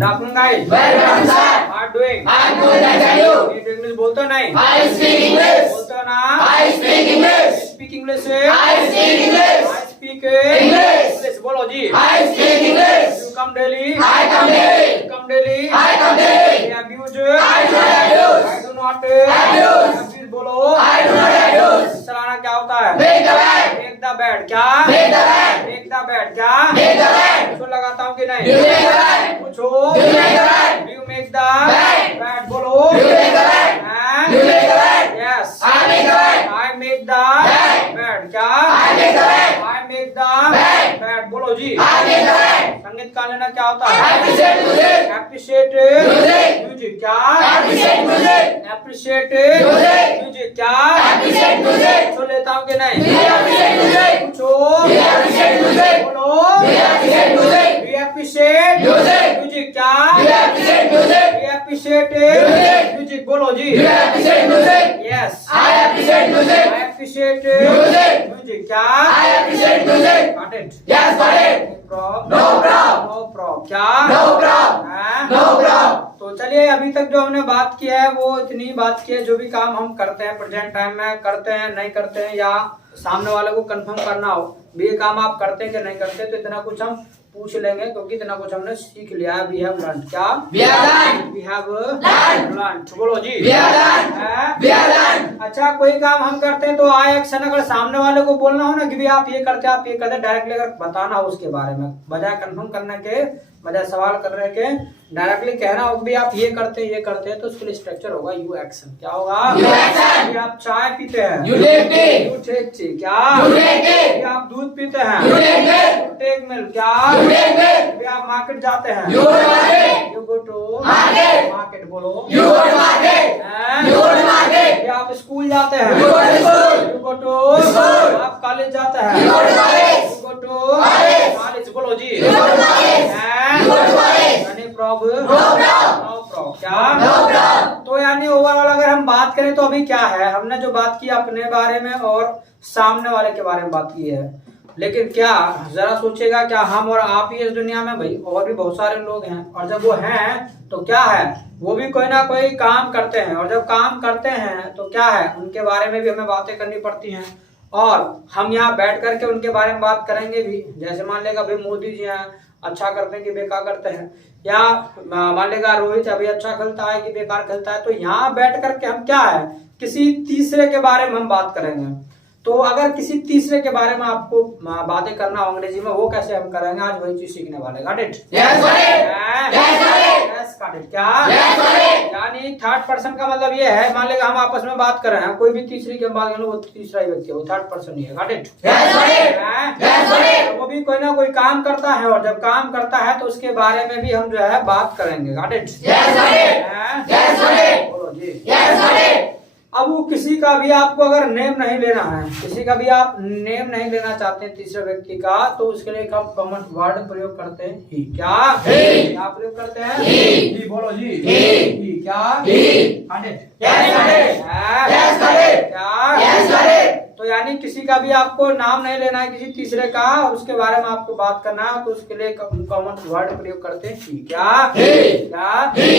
Good afternoon, guys. Welcome, sir. How are doing? I'm good, I tell you. ये English बोलते हो नहीं? I speak English. बोलते हो ना? I speak English. Speak English. I speak English. I speak English. English. बोलो जी. I speak English. You come daily. I come daily. You come daily. I come daily. I abuse. I do not abuse. I do not Abuse. abuse. बोलो. I do not abuse. चलाना क्या होता है? Make the bed. Make the bed. क्या? Make the bed. Make the bed. क्या? Make the bed. पूछो लगाता हूँ कि नहीं? You make the bed. पूछो. You make the bed. Do you make the Bed. bed? बोलो. You make the bed. And You make the bed. yes. I make the bed. I make the Bed. bed. क्या? I make the bed. I make the Bed. bed. बोलो जी. I make the bed. संगीत का लेना क्या होता है? Appreciate music. Appreciate Music. music. क्या? Appreciate music. Appreciate Music. music. क्या? Appreciate music. पूछो लेता हूँ कि नहीं? We appreciate music. पूछो. We appreciate music. बोलो. We appreciate music. We appreciate Music. music. क्या? We appreciate music. We appreciate Music. music. बोलो जी. You appreciate music. Yes. I appreciate music. I appreciate Music. music. क्या? I appreciate music. Got it. Yes, got it. No problem. No problem. No problem. क्या? No problem. हाँ? No problem. तो चलिए अभी तक जो हमने बात की है वो इतनी बात की है। जो भी काम हम करते हैं प्रेजेंट टाइम में करते हैं नहीं करते हैं या सामने वाले को कंफर्म करना हो भी ये काम आप करते हैं कि नहीं करते, तो इतना कुछ हम पूछ लेंगे क्योंकि इतना कुछ हमने सीख लिया है। We have learn. क्या? We have learned. We have Learned. Learn. बोलो जी। We have learned. हाँ? We have learned. अच्छा, कोई काम हम करते हैं तो आई एक्शन अगर सामने वाले को बोलना हो ना कि भी आप ये करते हैं आप ये करते हैं, डायरेक्टली अगर बताना हो उसके बारे में बजाय कंफर्म करने के बजाय सवाल कर रहे के डायरेक्टली कहना हो भी आप ये करते हैं तो उसके लिए स्ट्रक्चर होगा यू एक्शन। क्या होगा? You action. भी आप चाय पीते हैं You take tea. You take tea. क्या? You take tea. भी आप दूध पीते हैं You take milk. You take milk. क्या? You take milk. भी आप मार्केट जाते हैं You go to market. You go to Market. Market. बोलो। You go to market. हैं? You go to market. भी आप स्कूल जाते हैं You go to school. You go to School. आप कॉलेज जाते हैं You go to college. You go to College. College. बोलो जी। You go to college. हैं? You go to college. यानी problem No problem. No problem. क्या? No problem. तो यानी ओवरऑल अगर हम बात करें तो अभी क्या है, हमने जो बात की अपने बारे में और सामने वाले के बारे में बात की है, लेकिन क्या जरा सोचेगा क्या हम और आप ही इस दुनिया में भाई और भी बहुत सारे लोग हैं, और जब वो हैं तो क्या है वो भी कोई ना कोई काम करते हैं, और जब काम करते हैं तो क्या है उनके बारे में भी हमें बातें करनी पड़ती हैं, और हम यहाँ बैठ करके उनके बारे में बात करेंगे भी। जैसे मान लेगा भाई मोदी जी हैं अच्छा करते हैं कि बेकार करते हैं, या मान लेगा रोहित अभी अच्छा खेलता है कि बेकार खेलता है, तो यहाँ बैठ करके हम क्या है किसी तीसरे के बारे में हम बात करेंगे। तो अगर किसी तीसरे के बारे में आपको बातें करना हो अंग्रेजी में, वो कैसे हम करेंगे, आज वही चीज सीखने वाले। Got it? Yes, got it. Yes, got it. Yes got it. क्या? Yes, got it. यानी थर्ड पर्सन का मतलब ये है, मान लेगा हम आपस में बात कर रहे हैं, कोई भी तीसरी की बात करें वो तीसरा ही व्यक्ति है, वो थर्ड पर्सन ही है। Got it? Yes, got it. Yes, got it. वो भी कोई ना कोई काम करता है, और जब काम करता है तो उसके बारे में भी हम जो है बात करेंगे। Got it? Yes, got it. Yes, got it. बोलो जी। Yes, got it. अब वो किसी का भी आपको अगर नेम नहीं लेना है, किसी का भी आप नेम नहीं लेना चाहते हैं तीसरे व्यक्ति का, तो उसके लिए हम कॉमन वर्ड प्रयोग करते हैं ही। क्या? ही। क्या प्रयोग करते हैं? ही। बोलो जी। ही। क्या? ही। Got it? Yes, got it. Yes, got it. क्या? Yes, got it. तो यानी किसी का भी आपको नाम नहीं लेना है किसी तीसरे का, और उसके बारे में आपको बात करना है, तो उसके लिए कॉमन वर्ड प्रयोग करते हैं ही। क्या? ही। क्या? ही।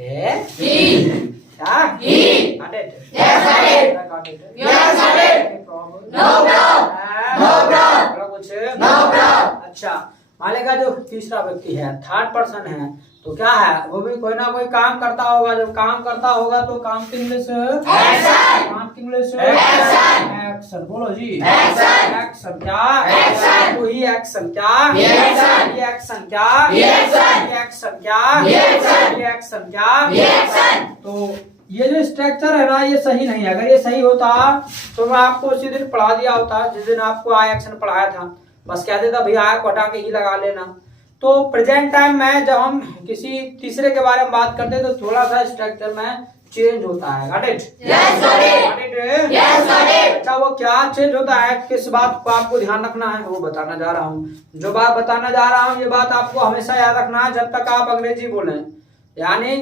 है? He. क्या? He. Got it? Yes, got it. Got it? Yes, got it. Any problem? No problem. No problem. और कुछ? No problem. अच्छा, मान लेगा जो तीसरा व्यक्ति है थर्ड पर्सन है, तो क्या है वो भी कोई ना कोई काम करता होगा। जब काम करता होगा तो काम की इंग्लिश Action. काम की इंग्लिश Action. एक्शन। बोलो जी। Action. एक्शन। क्या? Action. तो ही एक्शन। क्या? He action. ये एक्शन। क्या? He action. ये एक्शन। क्या? He action. ये एक्शन। क्या? He action. तो ये जो स्ट्रक्चर है ना ये सही नहीं है। अगर ये सही होता तो मैं आपको उसी दिन पढ़ा दिया होता जिस दिन आपको आई एक्शन पढ़ाया था, बस कह देता भैया आय को हटा के ही लगा लेना। तो प्रेजेंट टाइम में जब हम किसी तीसरे के बारे में बात करते हैं तो थोड़ा सा स्ट्रक्चर में चेंज होता है। Got it? Yes, got it. Got it? Yes, got it. अच्छा, वो क्या चेंज होता है, किस बात को आपको ध्यान रखना है वो बताना जा रहा हूँ। जो बात बताना जा रहा हूँ ये बात आपको हमेशा याद रखना है जब तक आप अंग्रेजी बोलें। यानी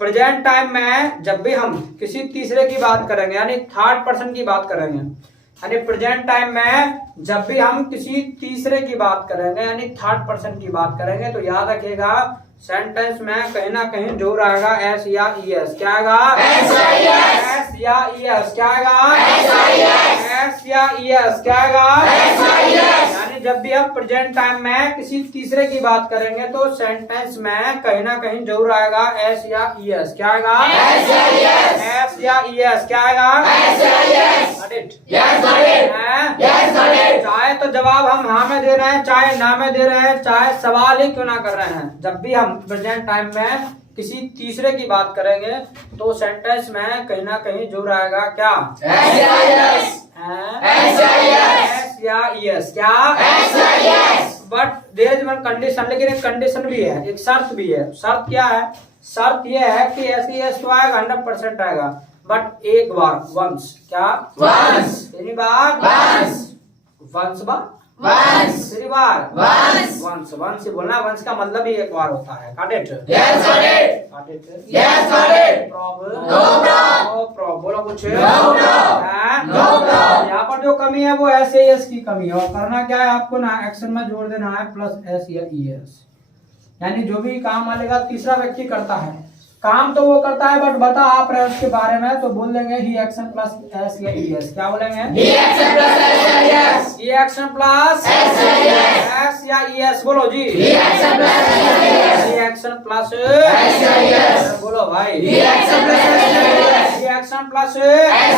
प्रेजेंट टाइम में जब भी हम किसी तीसरे की बात करेंगे यानी थर्ड पर्सन की बात करेंगे, यानी प्रेजेंट टाइम में जब भी हम किसी तीसरे की बात करेंगे यानी थर्ड पर्सन की बात करेंगे तो याद रखिएगा सेंटेंस में कहीं ना कहीं जोर आएगा एस या ई एस। क्या आएगा? एस या ई एस। क्या आएगा? एस या ई एस। क्या आएगा? यानी जब भी हम प्रेजेंट टाइम में किसी तीसरे की बात करेंगे तो सेंटेंस में कहीं ना कहीं जोर आएगा एस या ई एस। क्या आएगा? एस या ई एस। क्या आएगा? चाहे तो जवाब हम हाँ में दे रहे हैं, चाहे ना में दे रहे हैं, चाहे सवाल ही क्यों ना कर रहे हैं, जब भी हम प्रेजेंट टाइम में किसी तीसरे की बात करेंगे तो सेंटेंस में कहीं ना कहीं जोर आएगा क्या? एस या ई एस। क्या? But there is one condition, लेकिन एक कंडीशन भी है, एक शर्त भी है। शर्त क्या है? शर्त यह है कि एस ई एस तो आएगा 100% आएगा, बट एक बार वंस। क्या? वंस। एनी बार? वंस। वंस बार? वंस। तेरी बार? वंस। वंस वंस ही बोलना। वंस का मतलब ही एक बार होता है। Got it? Yes, got it. Got it? Yes, got it. Problem? No problem. No problem. बोलो कुछ? No problem. हाँ? No problem. यहाँ पर जो कमी है वो एस एस की कमी है, और करना क्या है आपको ना एक्शन में जोड़ देना है प्लस एस या ई एस। यानी जो भी काम वालेगा तीसरा व्यक्ति करता है, काम तो वो करता है बट बता आप रहे उसके बारे में, तो बोल देंगे ही एक्शन प्लस एस या ई एस। क्या बोलेंगे? He action plus S. He action plus S या ई एस। बोलो जी। He action plus S. He action plus S या ई एस। बोलो भाई। He action plus S. He action plus S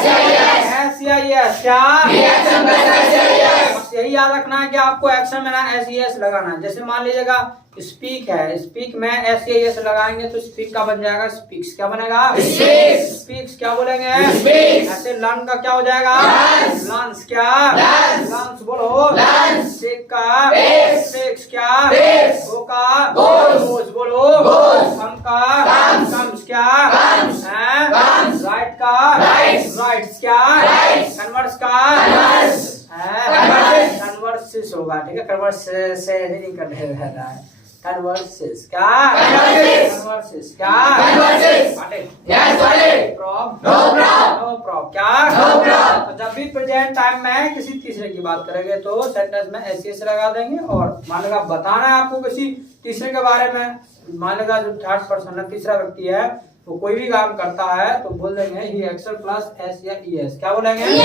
या ई एस। एस या E S. क्या? He action plus S या ई एस। बस यही याद रखना है कि आपको एक्शन में ना एस ई एस लगाना है। जैसे मान लीजिएगा स्पीक है, स्पीक में एस ई एस लगाएंगे तो स्पीक का बन जाएगा स्पीक्स। क्या बनेगा? Speaks. स्पीक्स। क्या बोलेंगे? Speaks. ऐसे लर्न का क्या हो जाएगा? Learns. लर्न्स। क्या? Learns. लर्न्स। बोलो। Learns. सेक का? Speaks. सेक्स। क्या? Speaks. गो का? Goes. गोज। बोलो। Goes. कम का? Comes. कम्स। क्या? Comes. हैं? Comes. राइट का? Rights. राइट्स। क्या? Rights. कन्वर्स का? Converse. Converses. कन्वर्सिस होगा, ठीक है? कन्वर्स से नहीं कर रहा है। कन्वर्सिस। क्या? Converses. कन्वर्सिस। क्या? Converses. Yes, got it. Prob? No problem. No prob. क्या? No problem. तो जब भी प्रेजेंट टाइम में किसी तीसरे की बात करेंगे तो सेंटेंस में एस एस लगा देंगे, और मान लेगा बताना है आपको किसी तीसरे के बारे में, मान लेगा जो थर्ड पर्सन है, तीसरा व्यक्ति है, वो कोई भी काम करता है तो बोल देंगे ही एक्शन प्लस एस या ई एस। क्या बोलेंगे? ही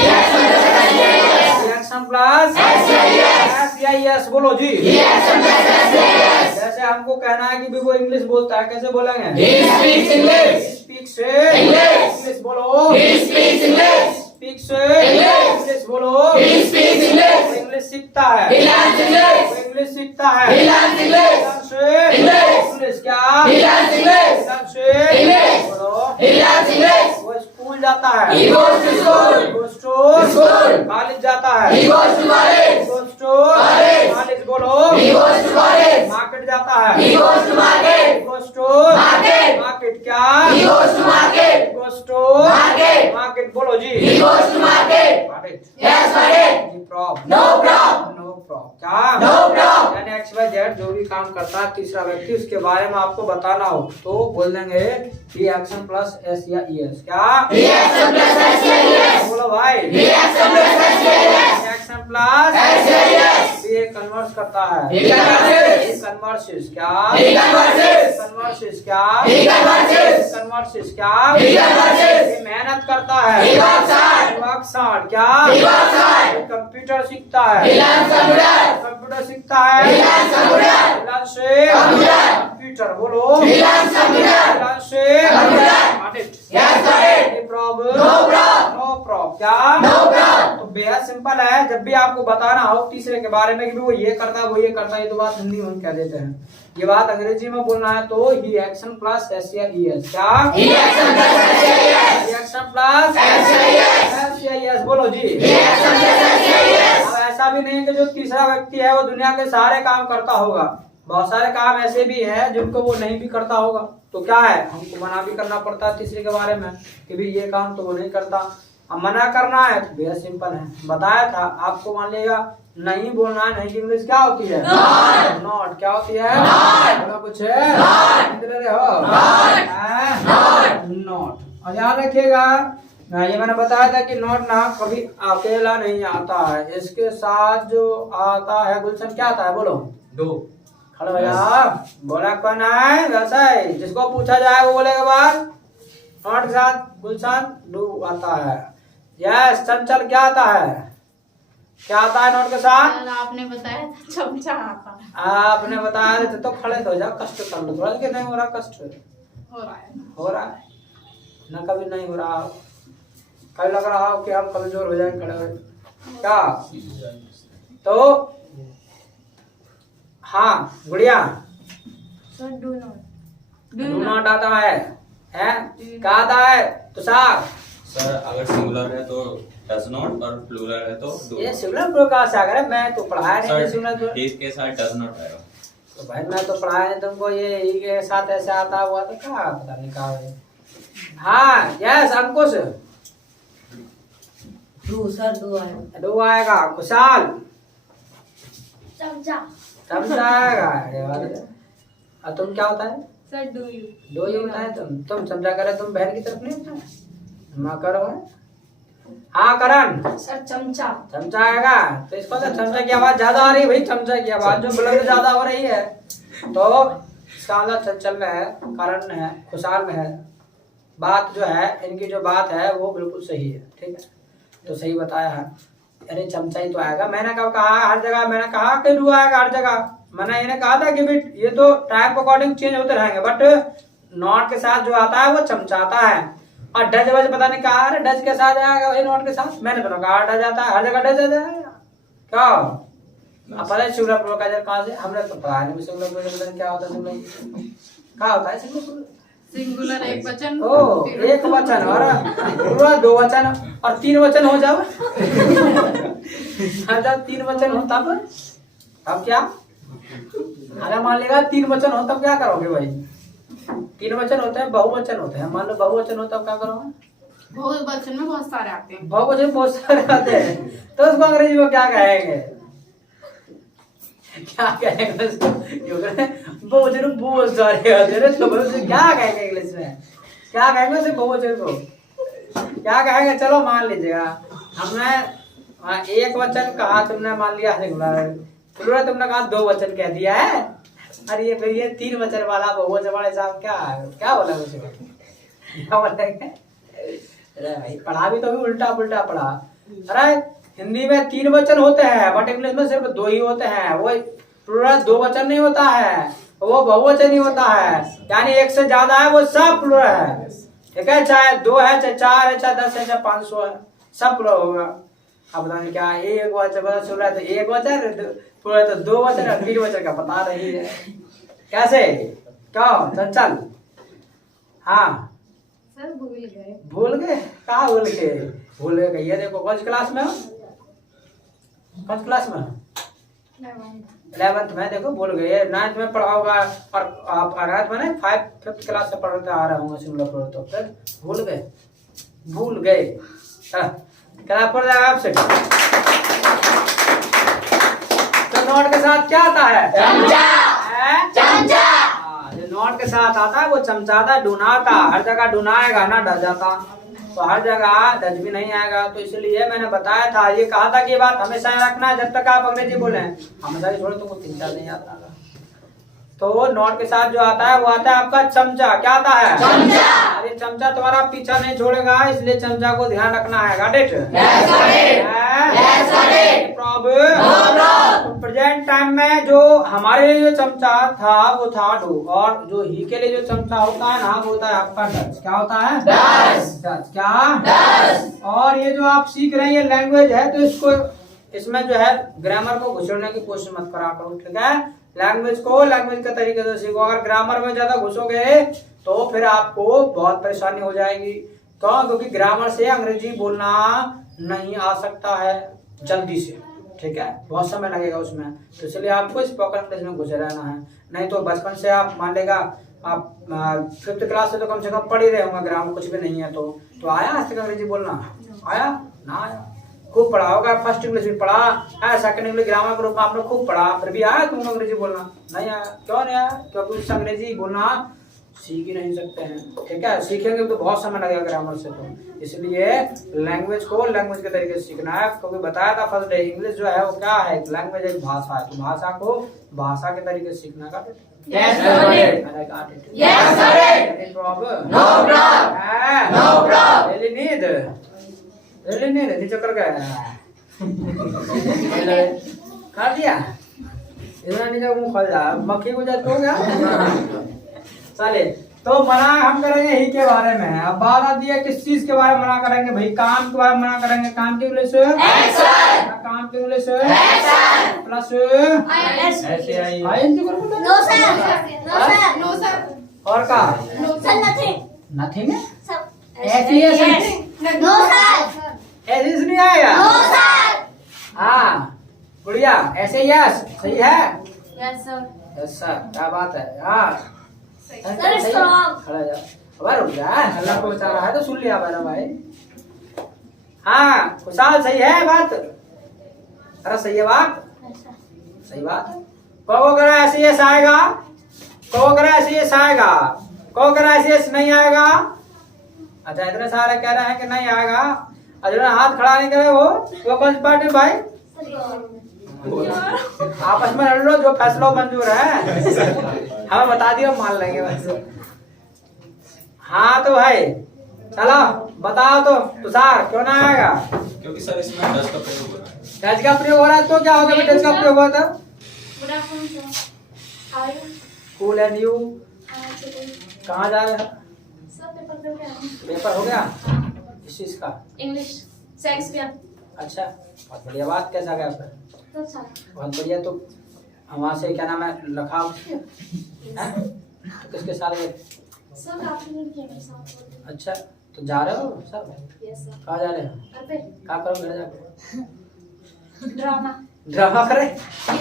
एक्शन प्लस एस या ई एस। बोलो जी। He action plus S या ई एस. जैसे हमको कहना है कि भी वो इंग्लिश बोलता है, कैसे बोलेंगे? He speaks English. स्पीक से English. इंग्लिश बोलो। He speaks English. स्पीक से English. इंग्लिश बोलो। He speaks English. वो इंग्लिश सीखता है, He learns English. वो इंग्लिश सीखता है। He learns English. लर्न से English. इंग्लिश। क्या? He learns English. लर्न से English. बोलो। He learns English. वो स्कूल जाता है, He goes to school. Goes to School. College जाता है, He goes to college. गोस टू College. कॉलेज। बोलो। He goes to college. Market जाता है, He goes to market. Goes to Market. Market. क्या? He goes to market. Goes to Market. Market. बोलो जी। He goes to market. Market. Yes, got it. जी prob? No problem. No prob. क्या? No problem. यानी x y z जो भी काम करता है तीसरा व्यक्ति, उसके बारे में आपको बताना हो तो बोल देंगे ही एक्शन प्लस एस या ई एस। क्या? He action plus S या ई एस. बोलो भाई। He action plus S या E S. Action plus S या ई एस. ये कन्वर्स करता है। He converses. कन्वर्सिस। क्या? He converses. कन्वर्सिस। क्या? He converses. कन्वर्सिस। क्या? He converses. ये मेहनत करता है, He works hard. Works hard. क्या? He works hard. ये कंप्यूटर सीखता He है, learns computer. कंप्यूटर सीखता है। He learns computer. लर्न से कंप्यूटर। कंप्यूटर। बोलो। He learns computer. लर्न से computer. Got it. Yes, got it. Any problem? No problem. No problem. क्या? No problem. तो बेहद सिंपल है, जब भी आपको बताना हो तीसरे के बारे में कि वो ये करता है वो ये करता है, ये तो बात हिंदी में कह देते हैं। ये बात अंग्रेजी में बोलना है तो ही एक्शन प्लस एस या ई एस। क्या? He action plus S या ई एस. ही एक्शन प्लस S या ई एस. एस या ई एस। बोलो जी। He action plus S या ई एस. अब ऐसा भी नहीं कि जो तीसरा व्यक्ति है वो दुनिया के सारे काम करता होगा, बहुत सारे काम ऐसे भी है जिनको वो नहीं भी करता होगा, तो क्या है हमको मना भी करना पड़ता है तीसरे के बारे में कि भी ये काम तो वो नहीं करता। अब मना करना है तो बेहद सिंपल है, बताया था आपको। मान लीजिएगा नहीं बोलना है, नहीं की इंग्लिश क्या होती है? Not. नॉट। क्या होती है? Not. बोलो कुछ है? Not. कितने रहे हो? Not. नॉट। और याद रखिएगा हाँ, ये मैंने बताया था कि नॉट ना कभी अकेला नहीं आता है, इसके साथ जो आता है गुलशन क्या आता है बोलो? डू। खड़े हो जा, बोला कौन है? वैसा है जिसको पूछा जाए वो बोलेगा बाद नॉट के साथ गुलशन डू आता है। यस, चंचल क्या आता है? क्या आता है नॉट के साथ? सर आपने बताया था चमचा आता है। आपने बताया था तो खड़े तो हो जाओ, कष्ट कर लो थोड़ा, कि नहीं हो रहा कष्ट? हो रहा है। हो रहा है ना, कभी नहीं हो रहा, कभी लग रहा हो कि हम कमजोर हो जाए खड़े हो क्या? तो हाँ गुड़िया, sir do not. Do not आता है, क्या आता है तुषार? सर अगर सिंगुलर है तो डज नॉट और प्लूरल है तो डू। ये सिंगुलर प्लूरल कहाँ से आ गया? मैं तो पढ़ाया नहीं सर सिंगुलर प्लूरल। डीज के साथ डज नॉट आएगा। तो भाई मैं तो पढ़ाया नहीं तुमको, ये ही के साथ ऐसे आता हुआ तो क्या पता नहीं कहा है। हाँ yes Ankush, do sir do आएगा। डू आएगा। खुशाल चमचा। चमचा आएगा। अरे वाह। और तुम क्या होता है? Sir do you. दो ही होता है। तुम समझा करे, तुम बहन की तरफ नहीं होता है? माँ करो है। हाँ करण, सर चमचा। चमचा आएगा। तो इसको तो चमचा की आवाज ज्यादा आ रही है भाई, चमचा की आवाज जो बुलंद ज्यादा हो रही है, तो इसका मतलब चंचल में है, करण में है, खुशाल में है। बात जो है, इनकी जो बात है वो बिल्कुल सही है, ठीक है, तो सही बताया है। अरे चमचा ही तो आएगा। मैंने कब कहा हर जगह? मैंने कहा कि डू आएगा हर जगह। मैंने इन्हें कहा था कि बिट ये तो टाइम के अकॉर्डिंग चेंज होते रहेंगे, बट नॉट के साथ जो आता है वो चमचा आता है। और डज वज पता नहीं कहा, अरे डज के साथ आएगा वही नॉट के साथ। मैंने तो कहा डज आता है, हर जगह डज आता है क्या? अब पता है सिंगुलर प्लूरल का कहाँ से? हमने तो पढ़ा नहीं सिंगुलर प्लूरल क्या होता है। सिंगुलर क्या होता है? सिंगुलर सिंगुलर एक वचन। ओ एक वचन और पूरा दो वचन और तीन वचन हो जाओ। जब तीन वचन हो तब क्या? अगर मान लेगा तीन वचन हो तब क्या करोगे भाई? तीन वचन होते हैं, बहुवचन होते हैं। मान लो बहुवचन हो तब क्या करोगे? बहुवचन में बहुत सारे आते हैं। बहुवचन बहुत सारे आते हैं, तो उसको अंग्रेजी में क्या कहेंगे? क्या कहेंगे उसको? बहुवचन बहुत सारे आते हैं, तो उसे क्या कहेंगे इंग्लिश में? क्या कहेंगे उसे बहुवचन को? क्या कहेंगे? चलो मान लीजिएगा हमने एक वचन कहा, तुमने मान लिया सिंगुलर, तुमने कहा दो वचन कह दिया है। अरे ये फिर ये तीन वचन वाला बहुवचन वाला हिसाब क्या बोला मुझे? क्या बोलेंगे? अरे भाई पढ़ा भी तो भी उल्टा पुल्टा पढ़ा। अरे हिंदी में तीन वचन होते हैं, बट इंग्लिश में सिर्फ दो ही होते हैं। वो प्लूरल दो वचन नहीं होता है, वो बहुवचन ही होता है। यानी एक से ज्यादा है वो सब प्लूरल है, ठीक है? चाहे दो है, चाहे चार है, चाहे 10 है, चाहे 500 है, सब प्लूरल होगा। अब पता नहीं क्या एक वचन सुन रहा है तो एक वचन, पूरा तो दो वचन और तीन वचन का बता रही है। कैसे? क्या चंचल? हाँ सर भूल गए। भूल गए? कहाँ भूल गए? भूल गए ये देखो कौन सी क्लास में हो? कौन सी क्लास में हो? 11th में। देखो भूल गए। 9th में पढ़ा होगा और आप 9th में नहीं 5th क्लास से पढ़ते आ रहे होंगे सिंगुलर प्लूरल, तो फिर भूल गए। भूल गए क्या पड़ जाएगा आपसे? तो नॉट के साथ क्या आता है? चमचा। चमचा। जो नॉट के साथ आता है वो चमचा आता है, डूना का। हर जगह डूना आएगा ना डज आता, तो हर जगह डज भी नहीं आएगा। तो इसलिए मैंने बताया था, ये कहा था कि ये बात हमेशा रखना है जब तक आप अंग्रेजी बोले। हमेशा ही छोड़ो तुमको 3 साल नहीं याद रहा। तो नॉट के साथ जो आता है वो आता है आपका चमचा। क्या आता है? चमचा। अरे चमचा तुम्हारा पीछा नहीं छोड़ेगा, इसलिए चमचा को ध्यान रखना है। Got it? Yes, got it. Yes, got it. Problem? No problem. तो प्रेजेंट टाइम में जो हमारे लिए जो चमचा था वो था डू, और जो ही के लिए जो चमचा होता है ना वो होता है आपका डज। क्या होता है? Does. डज। क्या? Does. और ये जो आप सीख रहे हैं ये लैंग्वेज है, तो इसको इसमें जो है ग्रामर को घुसड़ने की कोशिश मत करा करो, ठीक है? लैंग्वेज को लैंग्वेज के तरीके से सीखो। अगर ग्रामर में ज्यादा घुसोगे तो फिर आपको बहुत परेशानी हो जाएगी। क्यों? क्योंकि ग्रामर से अंग्रेजी बोलना नहीं आ सकता है जल्दी से, ठीक है? बहुत समय लगेगा उसमें, तो इसलिए आपको स्पोकन इंग्लिश में घुसे रहना है। नहीं तो बचपन से आप मान लेगा आप 5th क्लास से तो कम से कम पढ़ ही रहे होंगे, ग्रामर कुछ भी नहीं है तो आया आज तक अंग्रेजी बोलना? आया ना? आया? खूब पढ़ा होगा, फर्स्ट इंग्लिश भी पढ़ा है, सेकंड इंग्लिश ग्रामर के रूप में आपने खूब पढ़ा, फिर भी आया तुमको अंग्रेजी बोलना? नहीं आया। क्यों नहीं आया? क्योंकि उस अंग्रेजी बोलना सीख ही नहीं सकते हैं, ठीक है। सीखेंगे तो बहुत समय लगेगा ग्रामर से, तो इसलिए लैंग्वेज को लैंग्वेज के तरीके से सीखना है। क्योंकि बताया था फर्स्ट डे, इंग्लिश जो है वो क्या है, लैंग्वेज एक भाषा है, तो भाषा को भाषा के तरीके से सीखना का। Yes, sir. Yes, sir. Any problem? No problem. No problem. Really need? Really need? नीचे कर गया कर दिया इतना नीचे मुंह खोल जा, मक्खी को जाते हो क्या। चले तो मना हम करेंगे ही के बारे में। अब बात आती है किस चीज के बारे में मना करेंगे भाई, काम के बारे में मना करेंगे। काम के इंग्लिश काम के इंग्लिश प्लस ऐसे I No sir. No sir. No sir, और का Sir, nothing. Nothing Sir. ऐसी है समथिंग No sir. ऐसे नहीं आएगा। No sir. हाँ गुड़िया ऐसे यस सही है। यस सर, यस सर क्या बात है यार। Sir is wrong. खड़ा जा अबर रुक जा, अल्लाह को बचा रहा है तो सुन लिया मेरा भाई। हाँ खुशहाल सही है बात, अरे सही है बात, सही बात। को करा ऐसे यस आएगा, को करा ऐसे यस आएगा, को करा ऐसे यस नहीं आएगा। अच्छा इतने सारे कह रहे हैं कि नहीं आएगा, और जिन्होंने हाथ खड़ा नहीं करे वो कौन सी पार्टी भाई। आपस में लड़ लो, जो फैसला मंजूर है हमें बता दियो, मान लेंगे बस। हाँ तो भाई चलो बताओ तो तुषार क्यों ना आएगा। क्योंकि सर इसमें डच का प्रयोग हो रहा है। डच का प्रयोग हो रहा है तो क्या होगा डच का प्रयोग हुआ था। Good afternoon, sir. How are you? Cool and you Today. कहाँ जा रहे हैं। Sir, paper कर रहे हैं। पेपर हो गया इस चीज का। English, Shakespeare. अच्छा बहुत बढ़िया बात, कैसा गया फिर। तो अच्छा। बहुत बढ़िया। तो वहाँ से क्या नाम है लखाव हैं? तो किसके साथ गए। Sir, afternoon theater sound. अच्छा तो जा रहे हो सब, Yes, sir. कहाँ जा रहे हैं, घर पे क्या करो घर जाकर। ड्रामा। ड्रामा करे। ये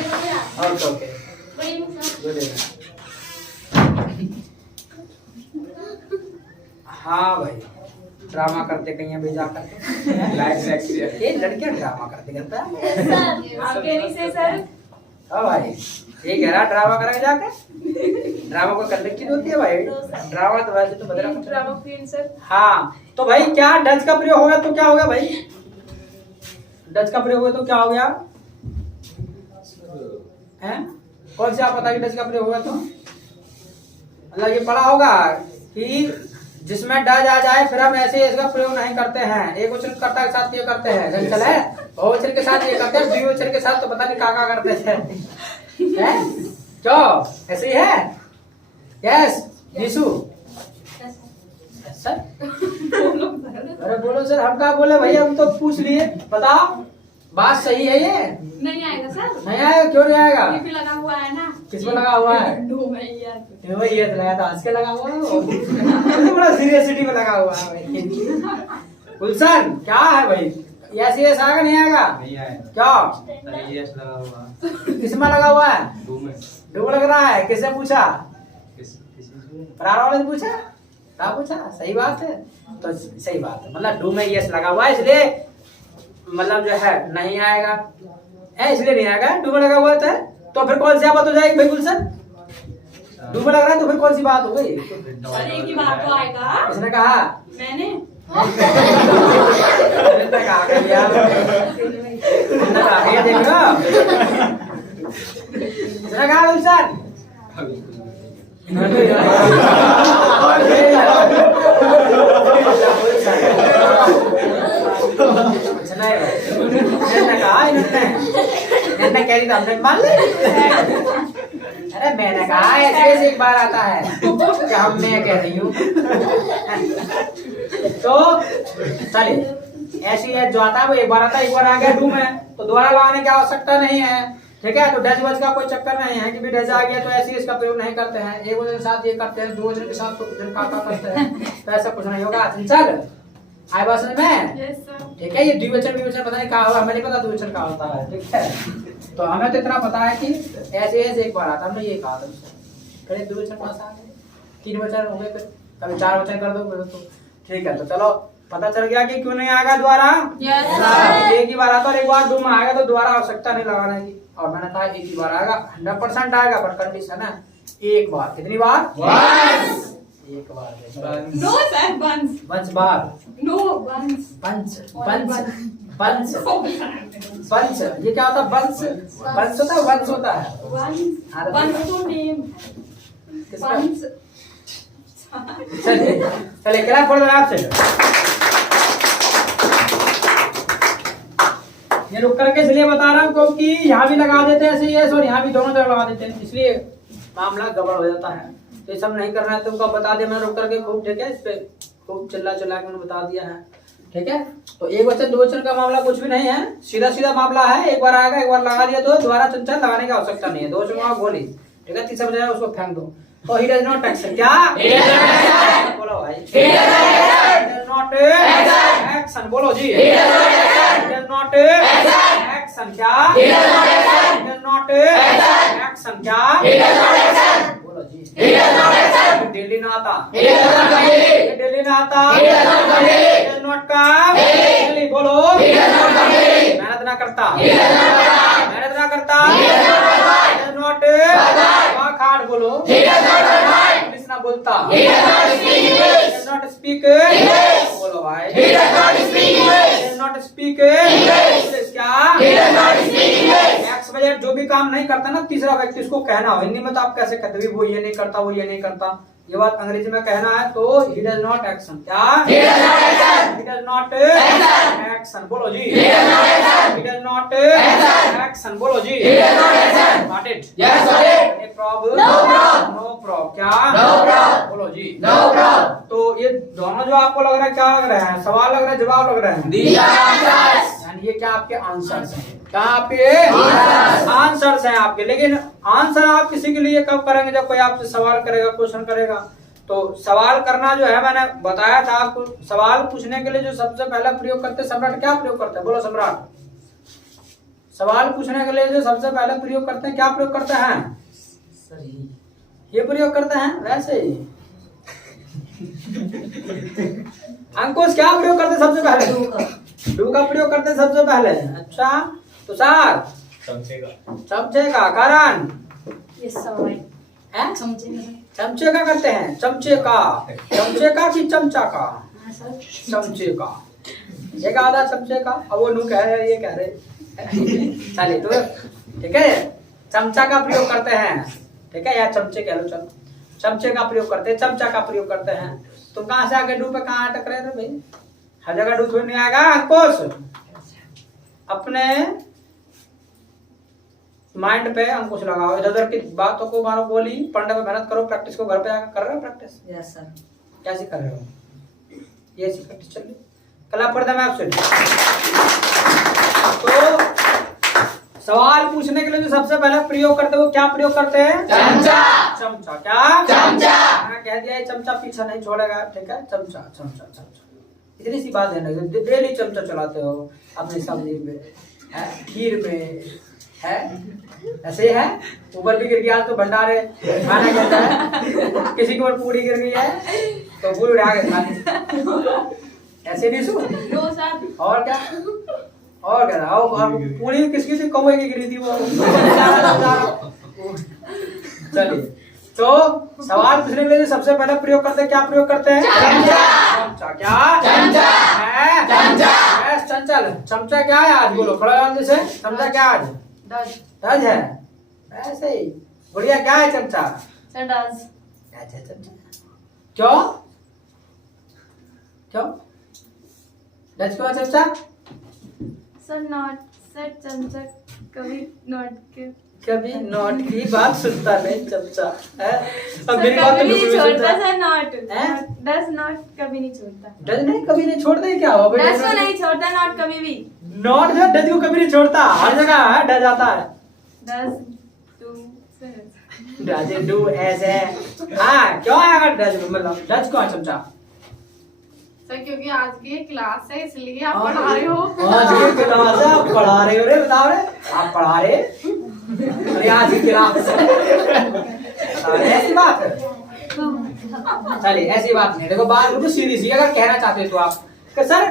हो गया। Okay Good evening, sir. Good evening. हाँ भाई ड्रामा करते कहीं भी जाकर ये लड़कियां ड्रामा करते करता है। Yes, sir. आप कह रही से सर? हाँ भाई ये कह रहा ड्रामा करेंगे जाकर। ड्रामा को करने की होती है भाई, ड्रामा तो वैसे तो बदला ड्रामा क्वीन सर। हाँ तो भाई क्या डच का प्रयोग होगा तो क्या होगा भाई, डच का प्रयोग होगा तो क्या हो गया हैं? कौन से आप बताइए डच का प्रयोग होगा तो। मतलब ये पढ़ा होगा कि जिसमें डच आ जाए फिर हम ऐसे इसका प्रयोग नहीं करते हैं। एक वचन कर्ता के साथ ये करते हैं, चल है बहुवचन के साथ ये करते हैं, द्विवचन के साथ तो पता नहीं क्या करते थे हैं? क्यों ऐसे ही है। यस यीशु सर। अरे बोलो सर, हम क्या बोले भैया, हम तो पूछ लिए, बताओ बात सही है ये। नहीं आएगा सर, नहीं आएगा, क्यों नहीं आएगा। ये भी लगा हुआ है ना। किस पे लगा हुआ है। दो भैया ये तो लगा था हंस के लगा हुआ है वो। तो बड़ा सीरियसली में लगा हुआ है भाई। गुलशन क्या है भाई, यस यस आएगा नहीं आएगा। नहीं आएगा। क्या अरे यस लगा हुआ किसमें लगा हुआ है, डू में। डूब लग रहा है। किसने पूछा, किसी से प्रारा वाले ने पूछा, क्या पूछा। सही बात है, तो सही बात है, मतलब डू में यस लगा हुआ है इसलिए मतलब जो है नहीं आएगा है, इसलिए नहीं आएगा। डू में लगा हुआ था तो फिर कौन सी बात हो जाएगी भाई गुलशन। डू में लग रहा है तो फिर कौन सी बात हो गई। अरे की बात तो आएगा। किसने कहा, मैंने किसने कहा कर दिया? किसने कहा ये देख लो, किसने कहा गुलशन। मैंने कह रही हमने मान ली। अरे मैंने कहा ऐसे एक बार आता है कि हम मैं कह रही हूँ। तो चलिए ऐसी है जो आता है वो एक बार आता है, एक बार आ गया डू में तो दोबारा लगाने की आवश्यकता नहीं है, ठीक है। तो डच वच का कोई चक्कर नहीं है कि भी डच आ गया तो ऐसे इसका प्रयोग नहीं करते हैं। एक वचन के साथ ये करते हैं, दो वचन के साथ तो जनकाता करते हैं, तो ऐसा कुछ नहीं होगा। चल आए बात समझ में, यस सर। ठीक है। ये द्विवचन पता नहीं क्या होगा, हमें नहीं पता द्विवचन क्या होता है, ठीक है। तो हमें तो इतना पता है कि ऐसे ऐसे एक बार आता, हमने ये कहा था। फिर द्विवचन पास आ गए, तीन वचन हो गए, फिर कभी चार वचन कर दो तो ठीक है। तो चलो पता चल गया कि क्यों नहीं आएगा दोबारा। एक ही बार आता और एक बार डू में आएगा तो दोबारा आवश्यकता नहीं लगाने की। और मैंने कहा एक ही बार आएगा, 100% आएगा, पर कंडीशन है एक बार। कितनी बार, एक बार दे। नो सर बंस बंस बार नो बंस पंच पंच पंच पंच ये क्या होता है? बंस बंस होता है वंस होता है बंस हाँ, तो बंस टू नेम किसका? बंस चलिए चलिए क्लैप फॉर द आपसे। ये रुक करके इसलिए बता रहा हूँ क्योंकि यहाँ भी लगा देते हैं ऐसे यस और यहाँ भी दोनों तरफ लगा देते हैं, इसलिए मामला गड़बड़ हो जाता है। तो ये सब नहीं करना है, तुमको बता दिया मैंने रुक करके खूब, ठीक है? इस पे खूब चिल्ला चिल्ला के मैंने बता दिया है, ठीक है? तो एक वचन दो वचन का मामला कुछ भी नहीं है, सीधा सीधा मामला है। एक बार आएगा, एक बार लगा दिया तो दोबारा चंचल लगाने की आवश्यकता नहीं है। दो वचन का बोली, ठीक है? तीसरा बजाय उसको फेंक दो। तो ही डज नॉट एक्शन, क्या बोलो भाई? डज नॉट एक्शन, बोलो जी। डज नॉट एक्शन, क्या डज नॉट एक्शन, क्या बोलो जी। दिल्ली ना आता, दिल्ली ना आता, डज नॉट कम दिल्ली, बोलो। मेहनत ना करता, मेहनत ना करता, डज नॉट वर्क हार्ड, बोलो। इंग्लिश ना बोलता, डज नॉट स्पीक, बोलो भाई। डज नॉट स्पीक इंग्लिश, क्या एक्स वजह जो भी काम नहीं करता ना तीसरा व्यक्ति उसको कहना हो। हिंदी में तो आप कैसे कहते हो वो ये नहीं करता, वो ये नहीं करता, ये बात अंग्रेजी में कहना है तो ही डज नॉट एक्शन, क्या ही डज नॉट एक्शन, बोलो जी। ही डज नॉट एक्शन, बोलो जी। Got it? Yes got it. No problem, no problem, क्या नो प्रॉब्लम, बोलो जी। No problem. तो ये दोनों जो आपको लग रहा है क्या लग रहा है? सवाल लग रहा है, जवाब लग रहा है? यानी ये क्या आपके आंसर्स हैं? क्या आपके आंसर्स हैं आपके। लेकिन आंसर आप किसी के लिए कब करेंगे? जब कोई आपसे सवाल करेगा, क्वेश्चन करेगा। तो सवाल करना जो है मैंने बताया था आपको, सवाल पूछने के लिए जो सबसे पहला प्रयोग करते हैं सम्राट, क्या प्रयोग करते हैं? बोलो सम्राट। सवाल पूछने के लिए जो सबसे पहले प्रयोग करते हैं, क्या प्रयोग करते हैं? ये प्रयोग करते हैं वैसे ही। अंकुश क्या प्रयोग करते हैं सबसे पहले? डू का प्रयोग करते हैं सबसे पहले। अच्छा तुषार चमचे का, चमचे का। कारण यस सर है समझे चमचे का करते हैं, चमचे का, चमचे का कि चमचा का? हां सर चमचे का। एक आधा चमचे का, अब वो नू कह रहे ये कह रहे चलिए तो ठीक है। चमचा का प्रयोग करते हैं, ठीक है, या चमचे कह लो, चलो चमचे का प्रयोग करते हैं, चमचा का प्रयोग करते हैं। तुम कहाँ से आगे डू पे कहाँ अटक रहे थे भाई? हर जगह डू थोड़ी नहीं आएगा। अंकुश अपने माइंड पे अंकुश लगाओ, इधर उधर की बातों को मारो गोली, पढ़ने पे मेहनत करो, प्रैक्टिस को घर पे आकर कर रहे हो प्रैक्टिस? Yes sir. कैसे कर रहे हो? ये ऐसी प्रैक्टिस चल रही। कल पढ़ता मैं आपसे। तो सवाल पूछने के लिए जो सबसे पहले प्रयोग करते हैं वो क्या प्रयोग करते हैं? चमचा। चमचा, क्या चमचा। हाँ कह दिया ये चमचा पीछा नहीं छोड़ेगा, ठीक है? चमचा चमचा चमचा, इतनी सी बात है ना। डेली चमचा चलाते हो अपनी सब्जी में, खीर में, है ऐसे है। ऊपर भी गिर गया तो भंडारे खाना कहता है, किसी के ऊपर पूरी गिर गई है तो पूरी उड़ा के खानी, ऐसे नहीं सुन। नो सर और क्या, और क्या था? पूरी किसकी थी? कौवे की गिरी थी वो। चलिए तो सवाल पूछने के लिए सबसे पहले प्रयोग करते हैं, क्या प्रयोग करते हैं? चमचा, क्या चमचा है? चमचा। यस चंचल, चमचा क्या है आज? बोलो खड़ा जल्दी से। चमचा क्या आज? डज है। ऐसे ही बढ़िया, क्या है चमचा? Sir does. अच्छा चमचा क्यों? क्यों डज क्यों चमचा? सर नॉट, सर चमचा कभी नॉट के कभी नॉट की बात सुनता नहीं चमचा है। अब सर मेरी बात तो कभी नहीं बिल्कुल छोड़ता सुनता। सर नॉट हैं? डज नॉट कभी नहीं छोड़ता। डज नहीं कभी नहीं छोड़ते, क्या हो? डज को नहीं छोड़ता, नॉट कभी भी। नॉट जो डज को कभी नहीं छोड़ता, हर जगह है डज आता है। Does do sir does do ऐसे। हाँ क्यों आएगा डज? मतलब डज क्यों है चमचा? सर क्योंकि आज की क्लास है इसलिए आप पढ़ा रहे हो। आज की क्लास है, आप पढ़ा रहे हो रे? बताओ रे, आप पढ़ा रहे? अरे आज की क्लास ऐसी बात है। चलिए ऐसी बात नहीं, देखो बात बिल्कुल सीधी सी। अगर कहना चाहते हो तो आप कि सर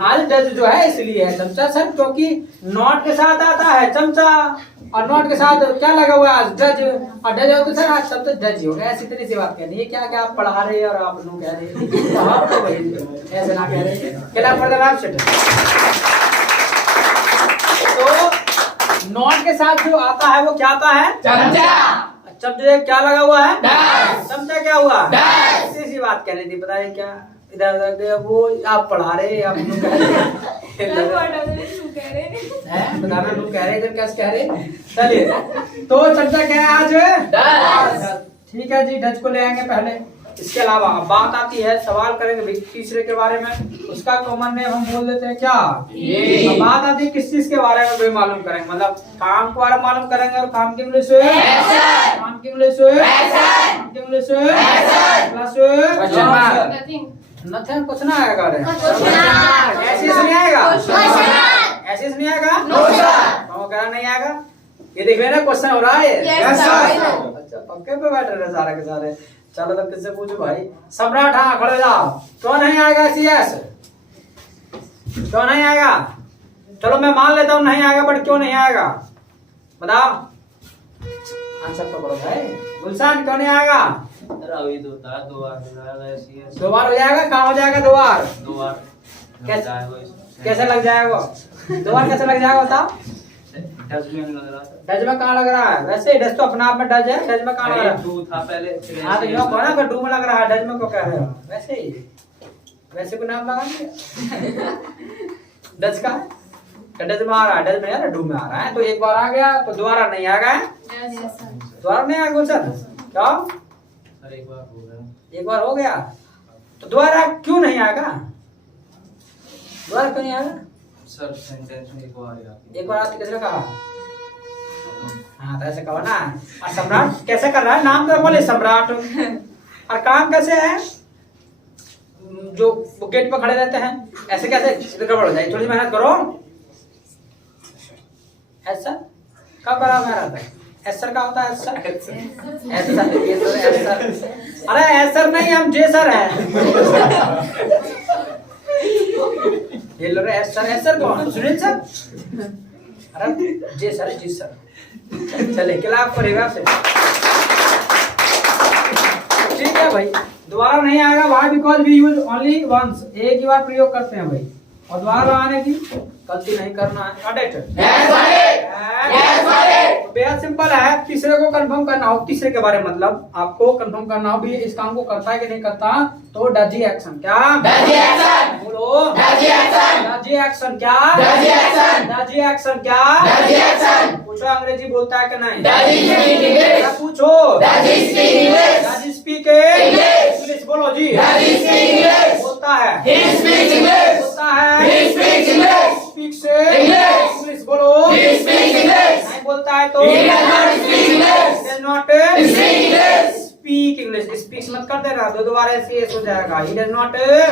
आज डज जो है इसलिए है चमचा सर क्योंकि नॉट के साथ आता है चमचा। और नॉट के साथ क्या लगा हुआ है? डज। और डज हो तो सर आज सब तो डज हो गया। ऐसी तरह से बात करनी है क्या क्या आप पढ़ा रहे हैं और आप लोग कह रहे हैं तो आप तो भाई ऐसे ना कह रहे हैं। क्या फॉर द वर्ब सेट। तो नॉट के साथ जो आता है वो क्या आता है? चमचा। चमचे क्या लगा हुआ है? डज। चमचा क्या हुआ? डज। ऐसी बात कहनी थी पता है क्या इधर उधर के वो आप पढ़ा रहे हैं आप लोग कह रहे सर हैं व्हाट आर यू कह रहे हैं? बताना लोग कह रहे इधर क्या कह रहे। चलिए तो चर्चा क्या है आज? डज। ठीक है जी डच को ले आएंगे पहले। इसके अलावा अब बात आती है सवाल करेंगे भाई तीसरे के बारे में। उसका कॉमन नेम हम बोल देते हैं क्या? ये। अब बात आती है किस चीज के बारे में भी मालूम करेंगे मतलब काम के बारे में मालूम करेंगे। और काम की इंग्लिश है काम की इंग्लिश है काम की इंग्लिश है plus question mark. Nothing. Nothing कुछ ना आएगा रे क्वेश्चन ऐसे नहीं आएगा क्वेश्चन ऐसे नहीं आएगा नो सर। तो क्या नहीं आएगा? ये देख लेना क्वेश्चन हो रहा है। Yes, sir. अच्छा पक्के पे बैठ रहे सारे के सारे। चलो तो किससे पूछो भाई? सम्राट हाँ खड़े जाओ। क्यों नहीं आएगा सीएस? क्यों नहीं आएगा? चलो मैं मान लेता हूँ नहीं आएगा बट क्यों नहीं आएगा बताओ आंसर तो करो भाई। गुलशन क्यों नहीं आएगा? अभी दो था 2 बार ऐसी है 2 बार हो जाएगा कहाँ हो जाएगा 2 बार? 2 बार कैसे लग जाएगा? 2 बार कैसे लग जाएगा बताओ? डस्टबिन लग रहा था। डज में कहाँ लग रहा है? वैसे डज तो अपना आप में डज है। डज में कहाँ लग रहा है? 2 था पहले फिर हाँ तो ऐसे यो बना कर डू में लग रहा है डज में को कह रहे हो वैसे ही वैसे को नाम लगाएंगे डज का डज में आ रहा है डज में यार डू में आ रहा है तो एक बार आ गया तो दोबारा नहीं आ गया यस सर। दोबारा नहीं आएगा सर क्या सर एक बार हो गया। एक बार हो गया तो दोबारा क्यों नहीं आएगा? दोबारा क्यों नहीं आएगा? सर सेंटेंस में एक बार आती है। एक बार आते किसने कहा? हाँ तो ऐसे कहो ना। और सम्राट कैसे कर रहा है? नाम तो बोले सम्राट। और काम कैसे है? जो गेट पर खड़े रहते हैं ऐसे कैसे इधर गड़बड़ हो जाए थोड़ी मेहनत करो। ऐसा कब करा मेहनत? ऐसर का होता है ऐसर ऐसर ये तो ऐसर। अरे ऐसर नहीं हम जेसर है। ये लो रे ऐसर ऐसर कौन? सुनील सर? अरे जी सर जी सर। चले खिलाफ करेगा आपसे ठीक है भाई। दोबारा नहीं आएगा भाई because we use only once. एक ही बार प्रयोग करते हैं भाई और दोबारा आने की गलती नहीं करना है। बेहद सिंपल है। तीसरे को कंफर्म करना हो तीसरे के बारे में मतलब आपको कंफर्म करना हो भी इस काम को करता है कि नहीं करता तो डजी एक्शन क्या? Does he action. बोलो डजी एक्शन। डजी एक्शन क्या? Does he action. डजी एक्शन क्या? Does he action. पूछो अंग्रेजी बोलता है कि नहीं? Does he speak English. पूछो does he speak English. Does he speak English. English बोलो जी। डजी स्पीक इंग्लिश। बोलता है ही स्पीक्स इंग्लिश। बोलता है ही स्पीक्स इंग्लिश। स्पीक से इंग्लिश। इंग्लिश बोलो। He speaks English. नहीं बोलता है तो He does not speak English. does not Speak English. speak English। Speak मत कर देना दो बार ऐसे हो जाएगा। He does not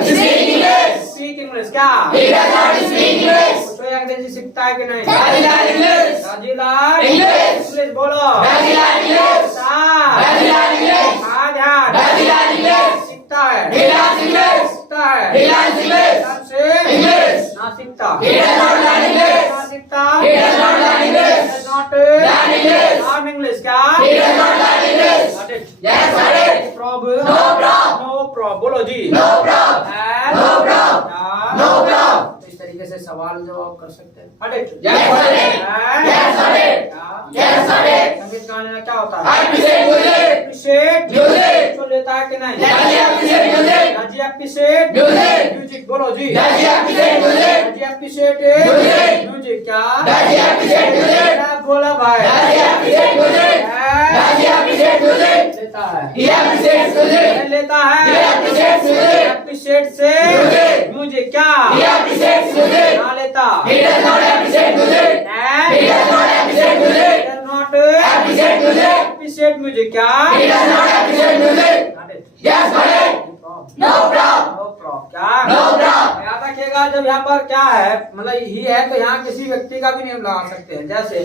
Speak English. speak English क्या? He does not speak English. तो अंग्रेजी सीखता है कि नहीं? Dajilat English. दाजीलाल English. इंग्लिश बोलो। Dajilat English. सा Dajilat English. हाँ ध्यान Dajilat English. सीखता है He learns English. सीखता है He learns English. ध्यान से English. ना सीखता He does not learn English. ना सीखता He does not learn English. does not Learn English. learn English क्या? He does not learn English. Got it? Yes, got it. Problem No problem. no problem बोलो जी। No problem. And No problem. क्या? No problem. इस तरीके से सवाल जवाब कर सकते हैं। Got it? Yes, got it. And Yes, got it. क्या? Yes, got it. संगीत गाने में क्या होता है? Appreciate music. Appreciate Music. तो लेता है कि नहीं? Does he appreciate music? Does he appreciate Music. music बोलो जी। Does he appreciate music? Does he appreciate Music. music क्या? Does he appreciate music? क्या बोला भाई? Does he appreciate music? Does he appreciate music? लेता है He appreciates music. लेता है He appreciates music. appreciate से Music. म्यूजिक क्या? He appreciates music. ना लेता He does not appreciate music. And He does not appreciate music. does not Appreciate music. appreciate music क्या? He does not appreciate music. Got it? Yes, got it. No problem. No problem क्या? No problem. याद रखिएगा जब यहाँ पर क्या है मतलब ही है तो यहाँ किसी व्यक्ति का भी नेम लगा सकते हैं। जैसे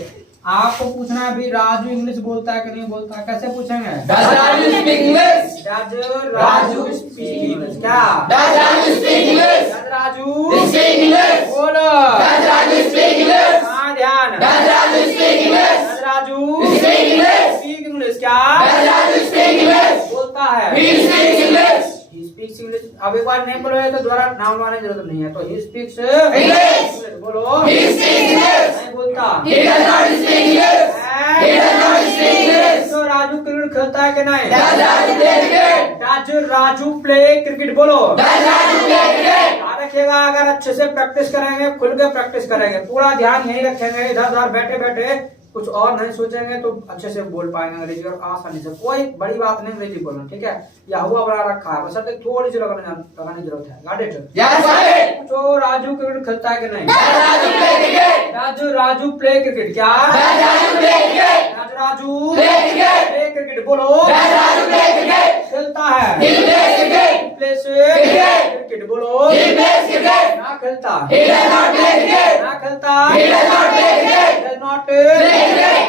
आपको पूछना है अभी राजू इंग्लिश बोलता है कि नहीं बोलता है कैसे पूछेंगे? Does Raju speak English? Raju speak English क्या? Does Raju speak English? Raju Speak English. बोलो Does Raju speak English? हाँ ध्यान Does Raju speak English? क्या? Does Raju speak English? बोलता है। He speaks English. He speaks English। अब एक बार नेम बोलोगे तो दोबारा नाम लगाने की जरूरत नहीं है। तो he speaks English. बोलो। He speaks English. नहीं बोलता। He does not speak English. He does not speak English. तो राजू क्रिकेट खेलता है कि नहीं? Does Raju play cricket? Does Raju play cricket बोलो। Does Raju play cricket? ध्यान रखिएगा, अगर अच्छे से प्रैक्टिस करेंगे, खुल के प्रैक्टिस करेंगे, पूरा ध्यान यही रखेंगे, इधर उधर बैठे बैठे कुछ और नहीं सोचेंगे तो अच्छे से बोल पाएंगे अंग्रेजी और आसानी से। कोई बड़ी बात नहीं अंग्रेजी बोलना, ठीक है? या हुआ बना रखा है, बस थोड़ी सी लगाने की जरूरत है। Got it? Yes, got it. तो राजू क्रिकेट खेलता है कि नहीं? Does Raju play cricket? Raju play cricket क्या? Does Raju play cricket? Raju Play cricket. Play cricket बोलो। Does Raju play cricket? खेलता है। He plays cricket. प्ले से Cricket. क्रिकेट बोलो। He plays cricket. ना खेलता। He does not play cricket. ना खेलता। He does not play cricket. does not cricket.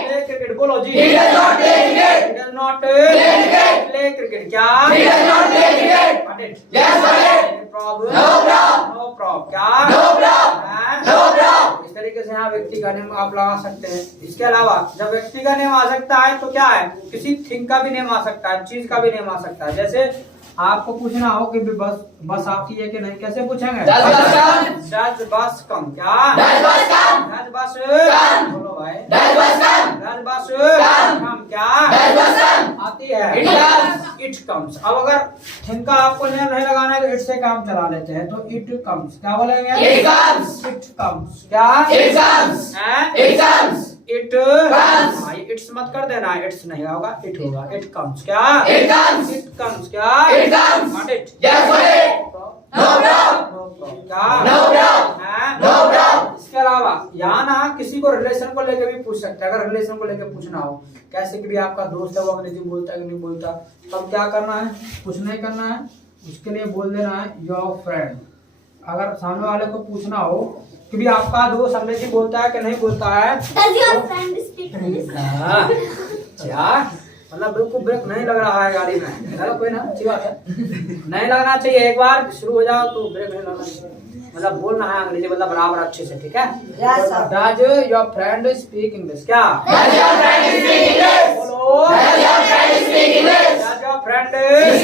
play cricket बोलो जी। He does not play cricket. He does not cricket. play cricket क्या? He does not play cricket. Got it? Yes, got it. Any problem? No problem. No problem क्या? No problem. हाँ? No problem. इस तरीके से यहाँ व्यक्ति का name आप लगा सकते हैं। इसके अलावा जब व्यक्ति का नेम आ सकता है तो क्या है, किसी थिंग का भी नेम आ सकता है, चीज का भी नेम आ सकता है। जैसे आपको पूछना हो कि बस आती है कि नहीं, कैसे पूछेंगे? Does bus come? Does bus come क्या? Does bus come? Does bus Come. बोलो भाई। Does bus come? Does bus Come. come क्या? Does bus come? आती है। It comes. It comes। अब अगर थिंग का आपको नेम नहीं लगाना है तो इट से काम चला लेते हैं, तो इट कम्स क्या बोलेंगे? It comes. इट कम्स क्या? It comes. हैं? It comes. It Comes. It's मत कर देना, इट्स नहीं होगा, इट होगा। इट कम्स क्या? It comes. इट कम्स क्या? It comes. Got it? Yes, got it. No problem. No problem क्या? No problem. हैं? No problem. इसके अलावा यहाँ ना किसी को रिलेशन को लेके भी पूछ सकते हैं। अगर रिलेशन को लेके पूछना हो, कैसे कि भी आपका दोस्त है वो अंग्रेजी बोलता है कि नहीं बोलता, तब क्या करना है? कुछ नहीं करना है, उसके लिए बोल देना है योर फ्रेंड। अगर सामने वाले को पूछना हो कि भी आपका दोस्त अंग्रेजी बोलता है कि नहीं बोलता है, Does your friend speak English? क्या मतलब बिल्कुल ब्रेक नहीं लग रहा है गाड़ी में, चलो कोई ना, अच्छी बात है, नहीं लगना चाहिए। एक बार शुरू हो जाओ तो ब्रेक नहीं लगना चाहिए, मतलब बोलना है अंग्रेजी मतलब बराबर अच्छे से, ठीक है? Does your friend speak English क्या? Does your friend speak English? बोलो। Does your friend speak English? Does your friend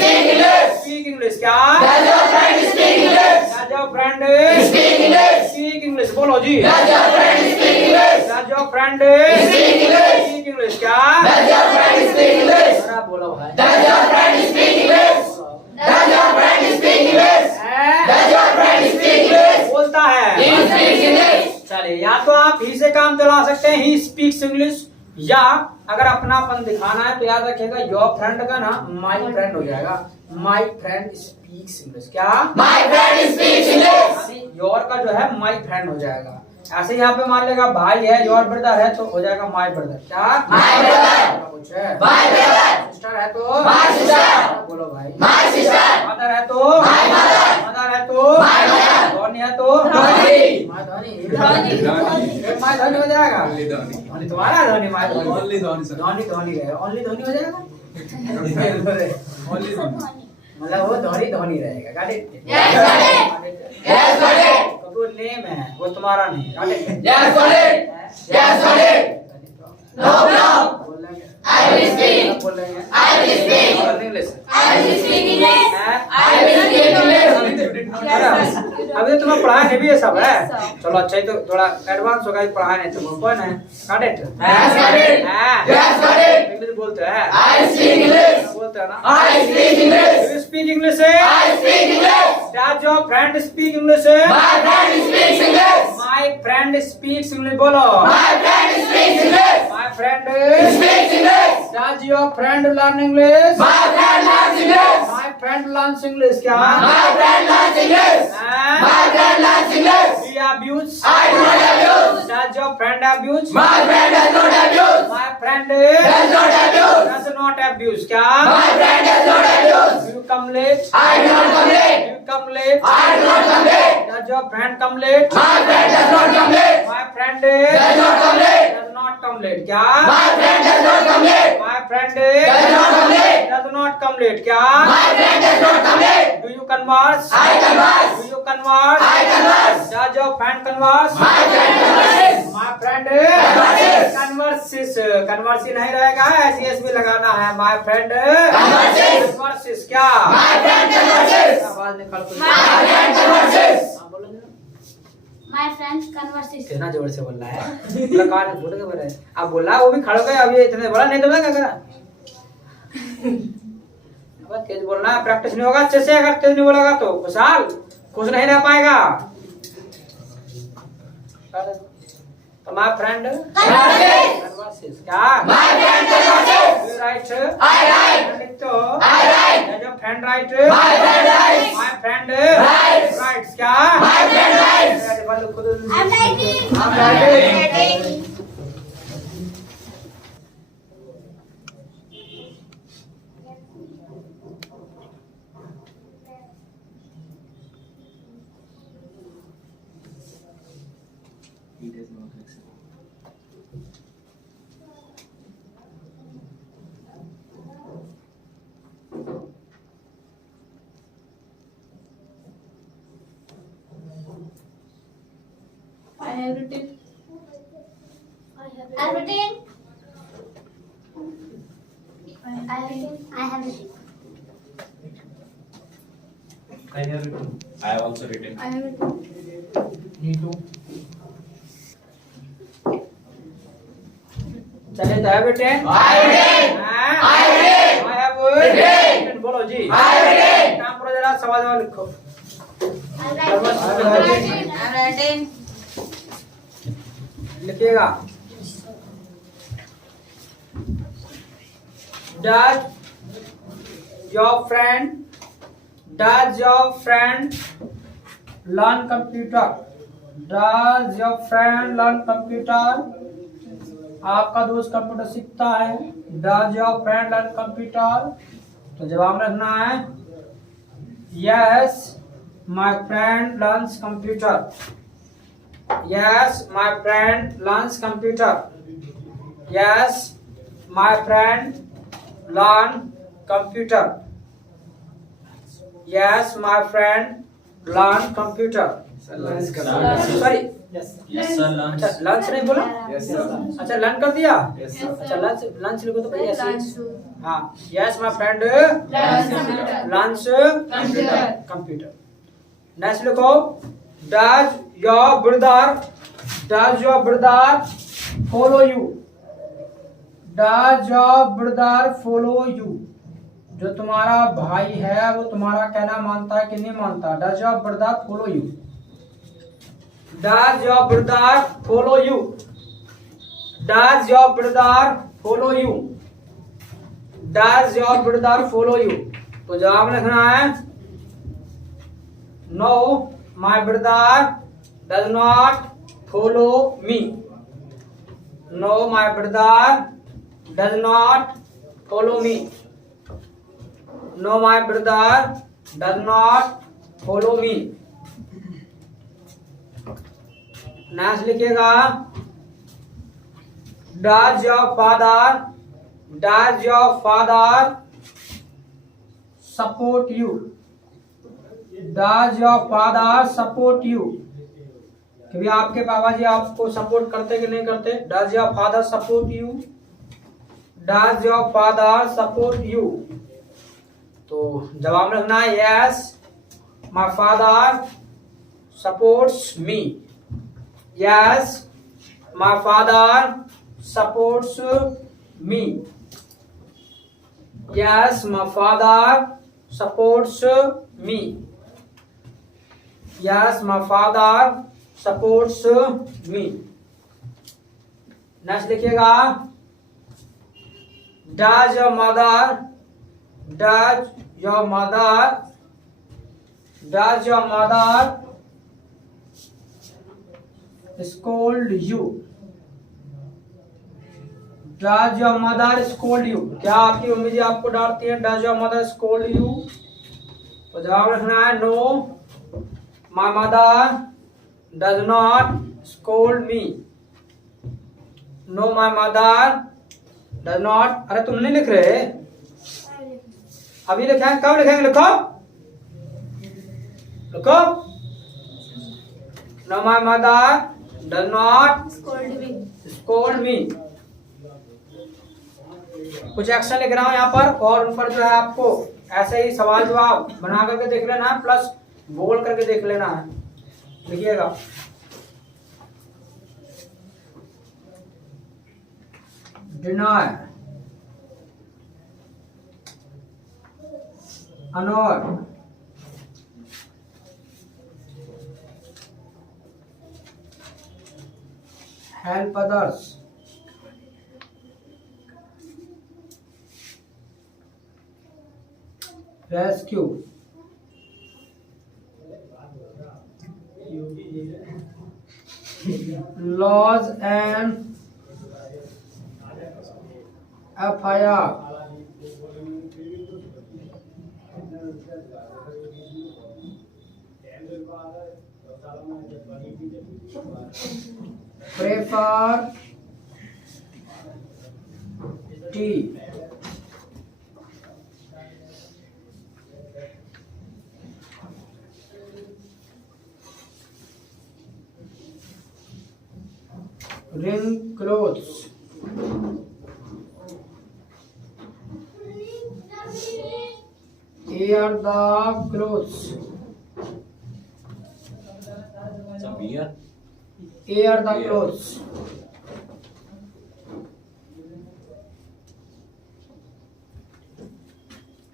Speak English. Speak English क्या? Does your friend speak English? Does your friend Speak English. Speak English बोलो जी। Does your friend speak English? Does your friend Speak English. Speak English क्या? Does your friend speak English? जरा बोलो भाई। Does your friend speak English? Does your friend speak English? Does your friend speak English? बोलता है। He speaks English. चलिए, या तो आप ही से काम चला सकते हैं, ही स्पीक्स इंग्लिश, या अगर अपनापन दिखाना है तो याद रखिएगा योर फ्रेंड का ना माई फ्रेंड हो जाएगा। माई फ्रेंड स्पीक्स इंग्लिश क्या? My friend speaks English. यानी योर का जो है माई फ्रेंड हो जाएगा। ऐसे यहाँ पे मान लेगा भाई है, योर ब्रदर है तो हो जाएगा माई ब्रदर क्या? My brother. कुछ है। My brother. सिस्टर है तो My sister. बोलो भाई। My sister. मदर है तो My mother. मदर है तो My mother. धोनी है तो Dhoni. माई धोनी। धोनी। एक माई धोनी हो जाएगा। Only धोनी। धोनी तुम्हारा Dhoni my Dhoni. Only Dhoni sir. Dhoni Dhoni रहे, ओनली धोनी हो जाएगा। Only धोनी। मतलब वो धोनी धोनी रहेगा। got it? Yes, got it. Yes, got it. वो नेम है, वो तुम्हारा नहीं। got it? Yes, got it. Yes, got it. No problem. बोलेंगे। I will speak. बोलेंगे। I will speak. और English. I will speak English. हैं? I will speak English. अरे, अभी तो तुम्हें पढ़ाया नहीं भी ये सब है। Yes, sir. चलो अच्छा ही तो थोड़ा एडवांस होगा, पढ़ाया नहीं तुमको। कौन है? got it? Yes, got it. हैं? Yes, got it. इंग्लिश बोलते हैं। I speak English. बोलते हैं ना? I speak English. You speak English? I speak English. Does your friend speak English? My friend speaks English. My friend speaks English बोलो। My friend speaks English. My friend Speaks English. does your friend learn English? My friend learns English. My friend learns English क्या? My friend learns English. हैं? My friend learns English. Do you abuse? I do not abuse. Does your friend abuse? My friend does not abuse. My friend Does not abuse. does not abuse क्या? My friend does not abuse. Do you come late? I do not come Do late. you come late? I do not come late. Does your friend come late? My friend does not come late. My friend Does not come late. does not come late क्या? My friend does not come late. My friend Does not come late. does not come late क्या? My friend does not come late. Do you converse? I converse. Do you converse? I converse. Does your friend converse? My friend converses. My friend Converses. converses. Converse नहीं रहेगा, SES भी लगाना है. My friend Converses. converses. क्या? My friend converses. आवाज निकाल के. My friend converses. हाँ, बोलो जरा. My friends conversation. कितना जोर से बोल रहा है. पूरा कान बोल के बोल रहा है. अब बोला वो भी खड़े हो गए. अभी इतने बोला नहीं तो मैं क्या करा. अब तेज बोलना है. प्रैक्टिस नहीं होगा अच्छे से. अगर तेज नहीं बोलेगा तो विशाल खुश नहीं रह पाएगा. तो my friend Converses. converses. क्या? My friend converses. You write. I write. लिख तो. I write. Does your friend write? My friend writes. My friend Writes. writes. क्या? My friend writes. अरे बालू खुद. I'm writing. I'm writing. I have written. I have written. I have written. I have written. I have written. I have also written. I have written. Me too. चलिए तो है बेटे. I have written. I have written. I have written. बोलो जी. I have written. नाम पूरा जरा सवाल जवाब लिखो. I'm writing. I'm writing. लिखिएगा. Does your friend learn computer? Does your friend learn computer? आपका दोस्त कंप्यूटर सीखता है. Does your friend learn computer? तो जवाब में रखना है Yes, my friend learns computer. Yes, my friend learns computer. Yes, my friend learn computer. Yes, my friend learn computer. Sorry. Yes, sir. Lunch. अच्छा लंच नहीं बोला. अच्छा लर्न कर दिया. Yes, sir. अच्छा लंच लंच लिखो तो भाई Lunch. ऐसे. हाँ. Yes, my friend Learns computer. learns Computer. computer. Next लिखो. Does your brother follow you? Does your brother follow you? जो तुम्हारा भाई है वो तुम्हारा कहना मानता है कि नहीं मानता. Does your brother follow you? Does your brother follow you? Does your brother follow you? Does your brother follow you? तो जवाब लिखना है No, my brother does not follow me. No, my brother does not follow me. No, my brother does not follow me. Next लिखिएगा. Does your father support you? Does your father support you? कभी आपके पापा जी आपको support करते कि नहीं करते. Does your father support you? Does your father support you? तो जवाब रखना है Yes, my father supports me. Yes, my father supports me. Yes, my father supports me. Yes, my father supports me. Next लिखिएगा. Does your mother scold you? Does your mother scold you? क्या आपकी mummy जी आपको डांटती है? Does your mother scold you? तो जवाब रखना है No, my mother does not scold me. No, my mother does not. अरे तुम नहीं लिख रहे. अभी लिखेंगे. कब लिखेंगे? लिखो लिखो. No my mother does not Scold me. Scold me. कुछ एक्शन लिख रहा हूँ यहाँ पर और उन पर जो है आपको ऐसे ही सवाल जवाब बना करके देख लेना है प्लस बोल करके देख लेना है। लिखिएगा deny, अनोर, help others, rescue, lodge an FIR, prefer tea, wring clothes, air the clothes, Some beer. air the clothes,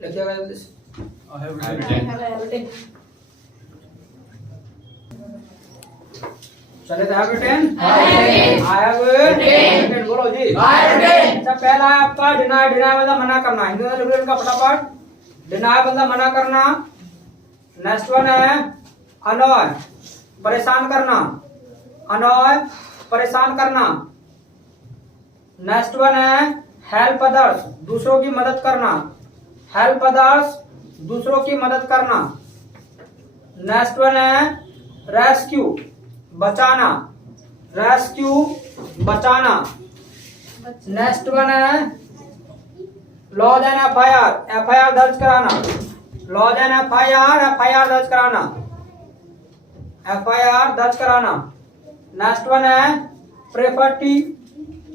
लिखिएगा जल्दी से। I have I written. have written. चले तो have written? I have written. written। बोलो जी। I have written. अच्छा पहला है आपका डिनाय, डिनाय मतलब मना करना। हिंदी में लिख लो इनका फटाफट। डिनाय मतलब मना करना। नेक्स्ट वन है अनॉय, परेशान करना। अनॉय, परेशान करना। नेक्स्ट वन है हेल्प अदर्स, दूसरों की मदद करना। हेल्प अदर्स, दूसरों की मदद करना। नेक्स्ट वन है रेस्क्यू, बचाना। रेस्क्यू, बचाना। नेक्स्ट वन है लॉज एंड FIR, FIR दर्ज कराना। लॉज एंड FIR, FIR दर्ज कराना। FIR दर्ज कराना। नेक्स्ट वन है प्रेफर टी,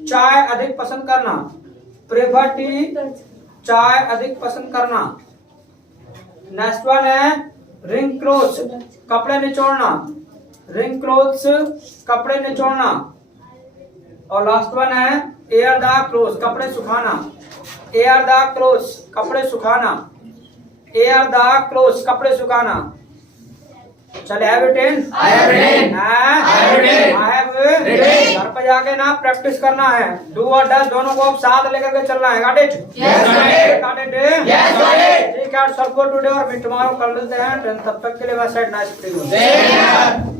चाय अधिक पसंद करना। प्रेफर टी, चाय अधिक पसंद करना। नेक्स्ट वन है रिंग क्लोथ्स, कपड़े निचोड़ना। रिंग क्लोथ्स, कपड़े निचोड़ना। और लास्ट वन है एयर द क्लोथ्स, कपड़े सुखाना। एयर द क्लोथ्स, कपड़े सुखाना। एयर द क्लोथ्स, कपड़े सुखाना। चले have written? I have written. I have written. I have written. घर पे जाके ना प्रैक्टिस करना है। डू और डज दोनों को अब साथ लेकर के चलना है। Got it? Yes, got it. Got it? Yes, got it. ठीक है, सब को टुडे और मीट टुमारो कर लेते हैं। तब तक के लिए मैं सेड नाइस। Same here.